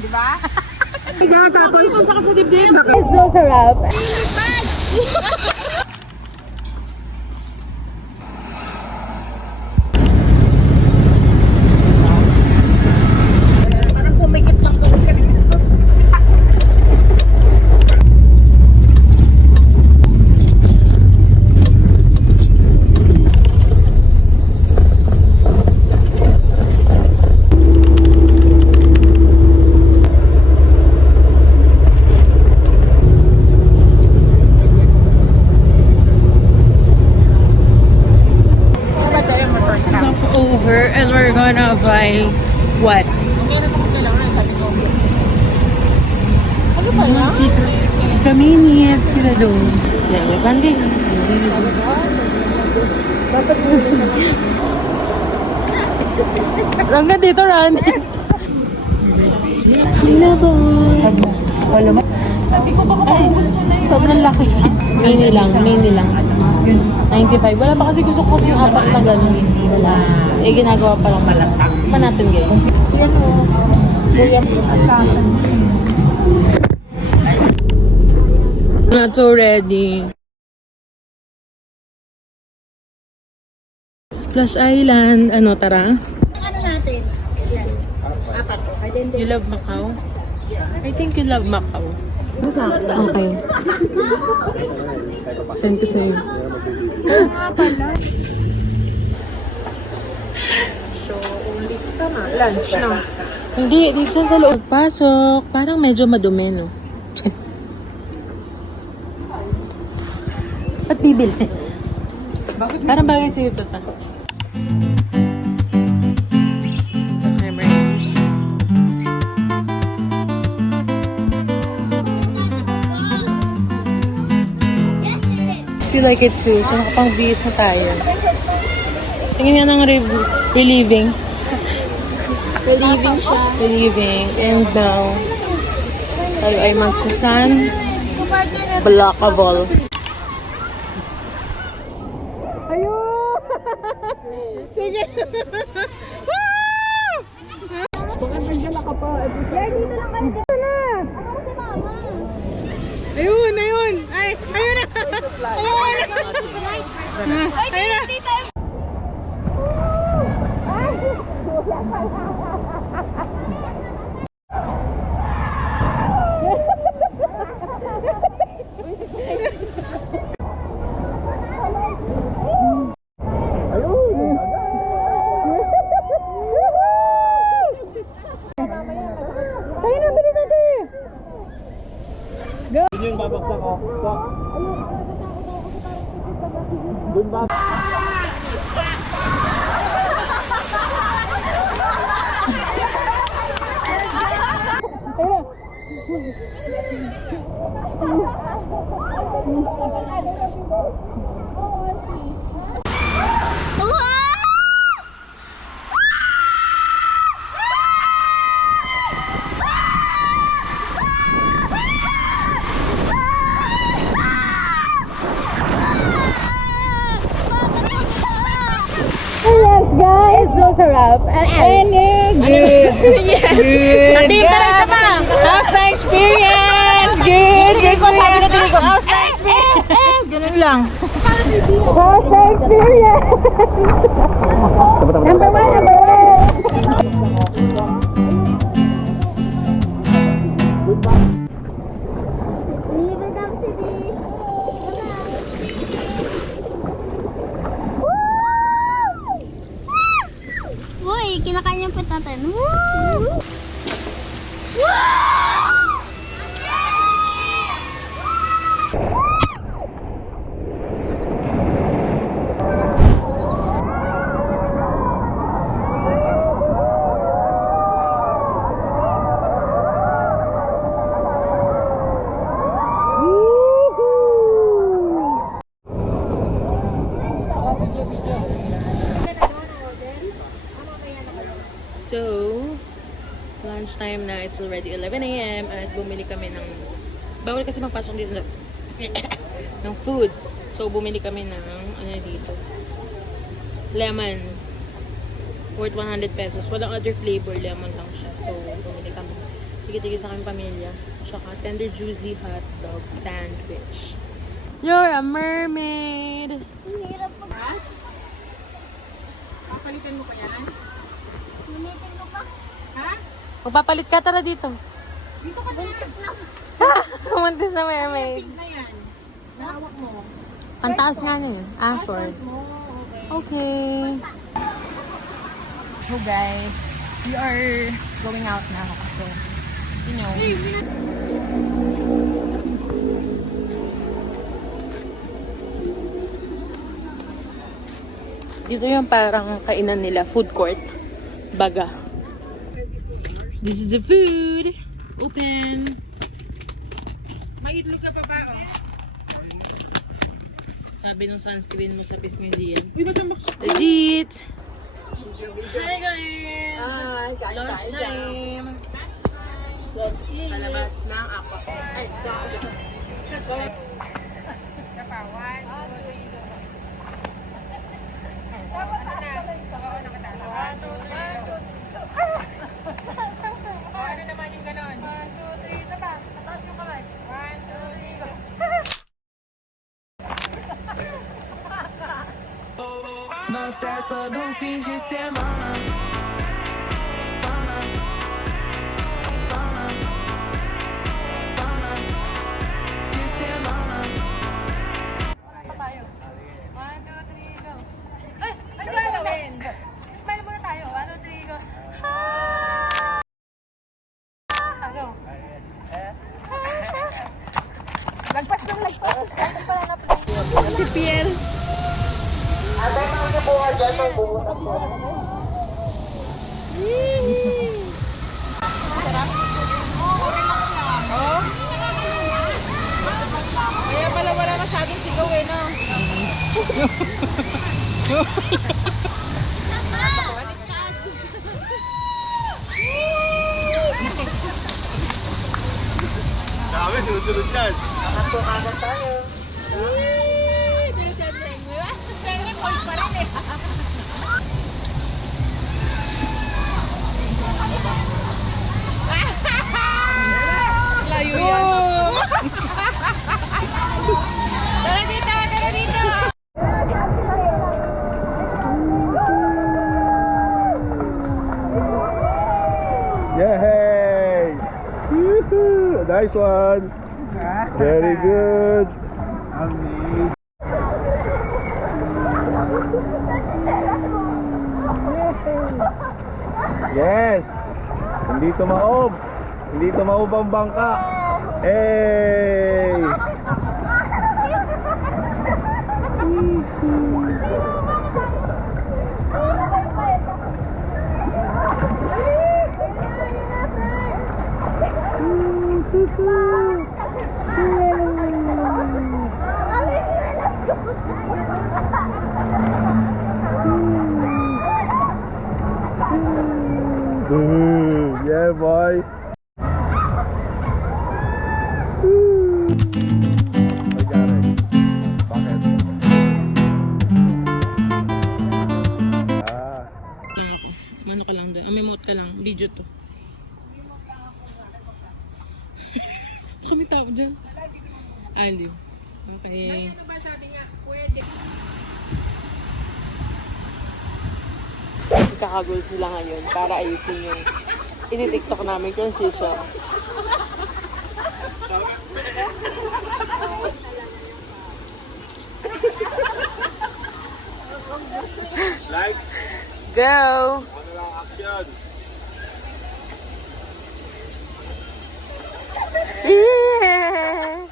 di ba? Tapos kung saka sa dibdib. It's so sarap. Parang pumikit lang doon kami. Over and we're gonna buy what? Ano ba yan? Chika mini at sila doon. Yan, may banding. Hanggang dito, Ran. Sila doon. Wala mo. Sabi ko baka maubos mo na yun. Sobrang laki. Mini lang. 95. Wala pa kasi gusto ko yung apat na gano'n. Wala. Eh, ginagawa pa lang malatak. Ba natin, guys? Yan o. Kuya, ang lasan. Not so ready. Splash Island. Ano, tara? Ano natin? Yan. Apat o. You love Macau? I think you love Macau. Okay. Send ko sa'yo. Nga pala. So, only ka na. Lunch na. Hindi, dito sa loob. Pasok. Parang medyo madumi, no? Ba't bibili? Parang bagay sa'yo ito, ta. If you like it too, so nakapang-beef na tayo. Tingin nga ng relieving. Relieving siya. Relieving. And now, tayo ay magsasan Blackaval. Ayun! Sige! Ayun! Ayun! Ay! Ayun na! Ayun! Ayun na! Yung babaksak ko. Doon ba? Yes, guys. It's so sarap. And good. Yes. Good! Ating talaga pa. How's the experience? Good! Good ko, sabi na tuloy ko. How's the experience? Ganun lang. How's the experience? Number one. Uy, kinakain yung pet natin. Woo! So, lunchtime na. It's already 11 a.m. at bumili kami ng... Bawal kasi magpasok dito ng, ng food. So, bumili kami ng ano dito. Lemon. Worth 100 pesos. Walang other flavor. Lemon lang siya. So, bumili kami. tigil-tigil sa aming pamilya. Tsaka tender juicy hot dog sandwich. You're a mermaid! Ang hirap pa. Papalitan mo pa yan? Limitin mo pa. Ha? Magpapalit ka, tara dito. Dito ka dyan. Buntis na. Kumantis na mermaid. Pig na yan. Nahawak mo. Ang taas nga na yun. Ashford. mo. Okay. Okay. So guys, we are going out now kasi, you know, dito yung parang kainan nila, food court, baga. This is the food. Open. May itlog ka pa ba? Oh. Sabi ng sunscreen mo sa Peace Museum. Uy, ba't ang box? Legit! Hi guys! Lunch time! Sa labas ng aqua. Ay, Kapawan. Ano naman yung ganon? 1, 2, 3, taba. Taas yung kamay. 1, 2, 3, go. Nós festa do fim de semana. De semana. 1, 2, 3, go. Ay! Ano gagawin? Smile muna tayo. 1, 2, 3, go. Ano? Lagpas ng lagpas. Ano pala na play? si Pierre. Kaya pala wala masyadong sigaw eh, no? Dami, sunod-sunod yan. Layo yan. Tara dito, tara dito. Yay! Woohoo! Nice one. Very good. Yes! Hindi tumaob. Hindi tumaob ang bangka. Hey! Yeah, boy. Ay, Gary. Bakit? Ano ka lang doon? Amimot ka lang. Video to. Kami tao dyan. Aliw. Okay. Kakagul sila ngayon para ayusin yung iti-tiktok namin transition. Lights. Go! Ano lang action? Yeah!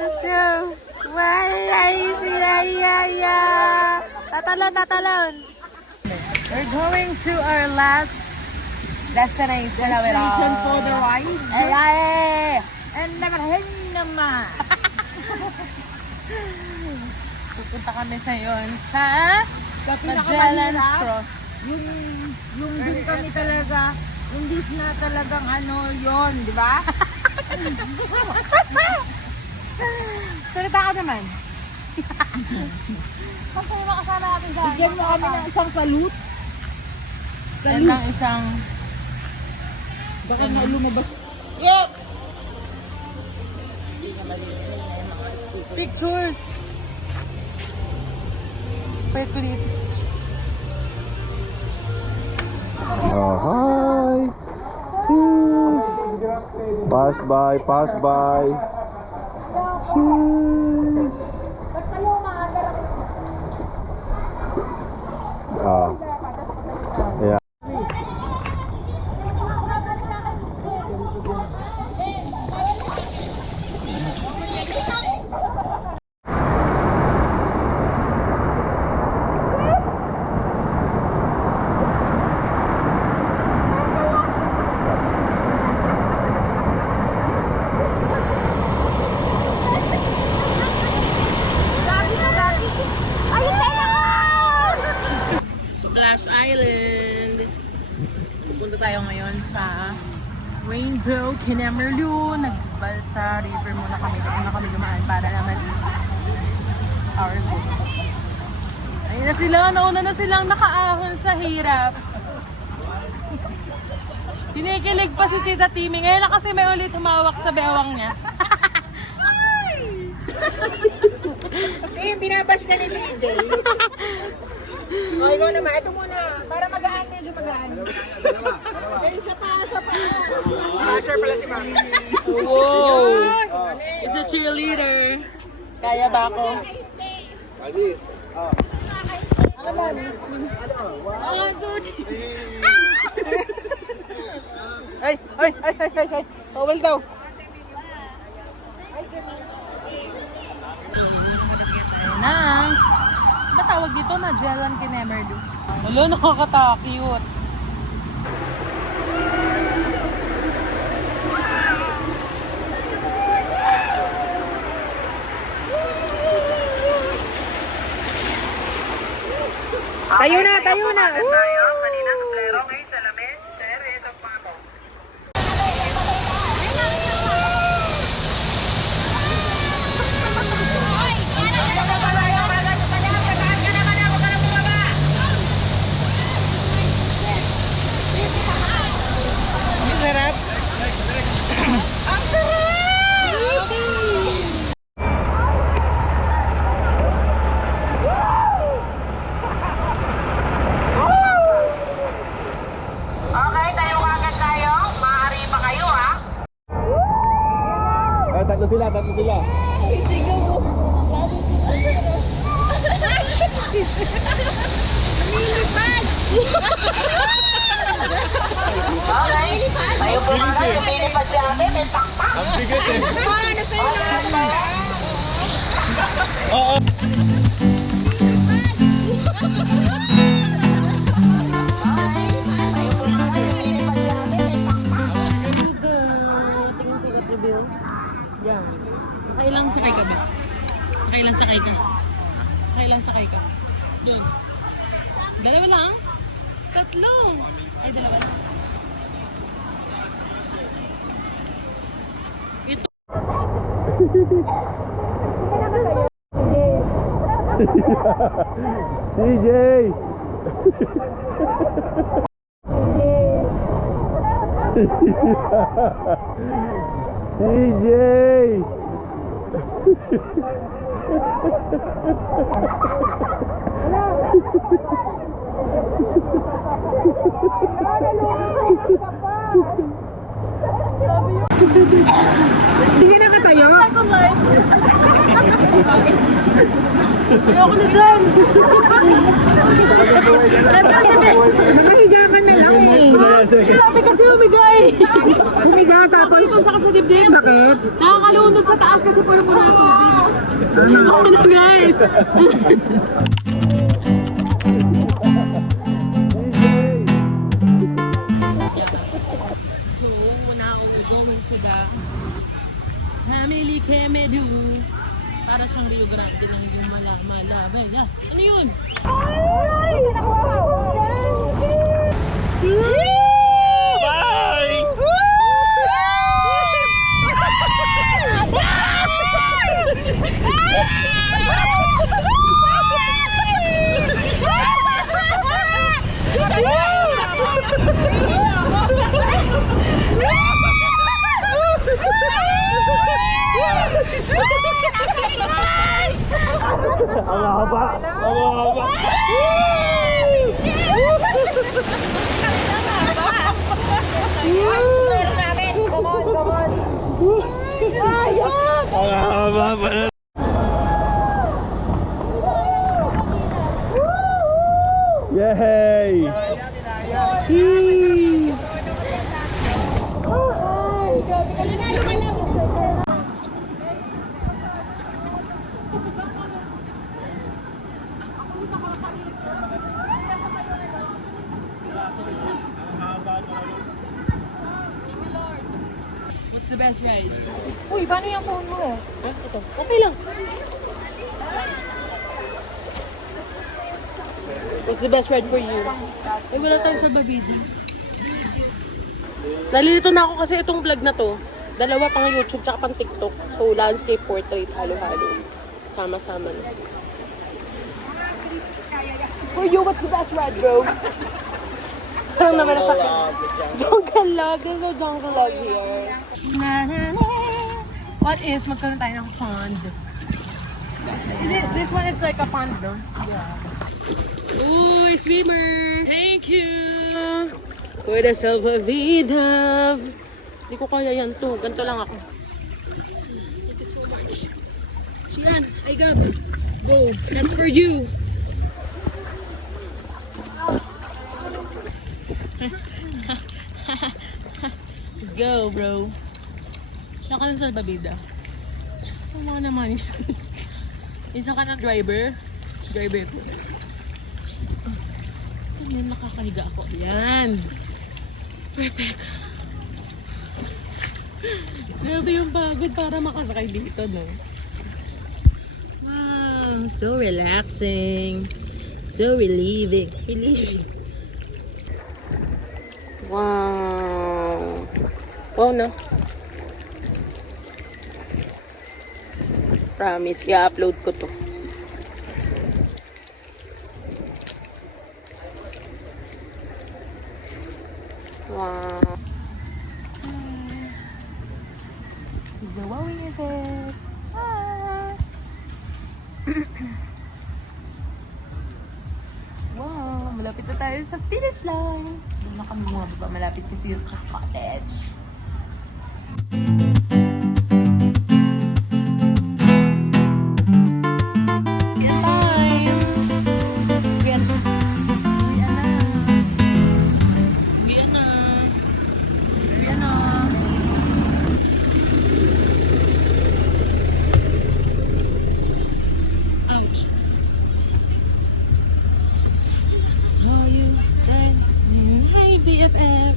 Let's go! Tatalon, tatalon! We're going to our last destination for the ride. Ay! And nakahin naman. Pupunta kami sa yon sa Magellan's Cross. Yung dun kami talaga, hindi na talagang ano yon, di ba? Salita ka naman. Kasi makasama natin dyan. Bigyan mo kami ng isang salute. Yan lang isang Baka nga lumabas. Pictures! Pwede ko dito. Oh, hi! Pass by, pass by. Ah. Yeah. Splash Island. Punta tayo ngayon sa Rainbow Kinamerlu. Nagbalsa river muna kami. Doon na kami dumaan para naman our food. Ayun na sila. Nauna na silang nakaahon sa hirap. Kinikilig pa si Tita Timmy. Ngayon na kasi may ulit humawak sa bewang niya. Binabash ka ni CJ. O, ikaw naman. Ito muna. Para magaan, medyo magaan. Isa pa, isa pa. Matcher pala si Mami. Wow! It's a cheerleader. Kaya ba ako? Ano ba? Oh, good. Ay! Bawal daw. Ayun na. Ba tawag dito? Magellan Kinamerlu. Wala, nakakata-cute. Tayo na, tayo na. Tatlo sila. Tayo po na tayo. Lumilipad si ate. May pakpak. Ang bigat eh. Ano sa'yo? Oo. Tingin sa Gabriel. Yan. Nakailang sakay ka ba? Nakailang sakay ka? Nakailang sakay ka? Doon. Dalawa lang? Tatlo. Ay, dalawa lang. Ito. CJ! CJ! Sige na ka tayo. Ayoko na dyan. Nakahiga ka na lang eh. Sabi kasi umigay. Humiga tapos. Ito sa sa dibdib. Bakit? Nakakalunod sa taas kasi puro po na tubig. Ano guys? So now we're going to the Family Kemedu. Para siyang Rio Grande ng yung malabay. Ano yun? Baba pala. Yay! Yee! What's the best ride? Uy, paano yung phone mo? Ito. Okay lang. What's the best ride for you? Ay, wala tayong salbabida. Nalilito na ako kasi itong vlog na to. Dalawa pang YouTube tsaka pang TikTok. So, landscape, portrait, halo-halo. Sama-sama na. For you, what's the best ride, bro? Saan naman nasakit? Jungle log. There's a jungle log here. What if magkaroon tayo ng pond? This one is like a pond, no? Yeah. Uy, swimmer! Thank you! For the salvavidav. Hindi ko kaya yan to. Ganito lang ako. Thank you so much. Sian, I got go. That's for you. Let's go, bro. Saan ka ng salbabida? Ano ka naman? Isa ka ng driver. Driver ko. Yan, nakakahiga ako. Yan. Perfect. Grabe yung pagod para makasakay dito, no? Wow, so relaxing. So relieving. Relieving. Wow. Wow, no? Promise, i-upload ko to. Wow. The wow effect. Wow, malapit na tayo sa finish line. Doon na kami mga baba, malapit kasi yung sa cottage. Saw you dancing, hey BFF.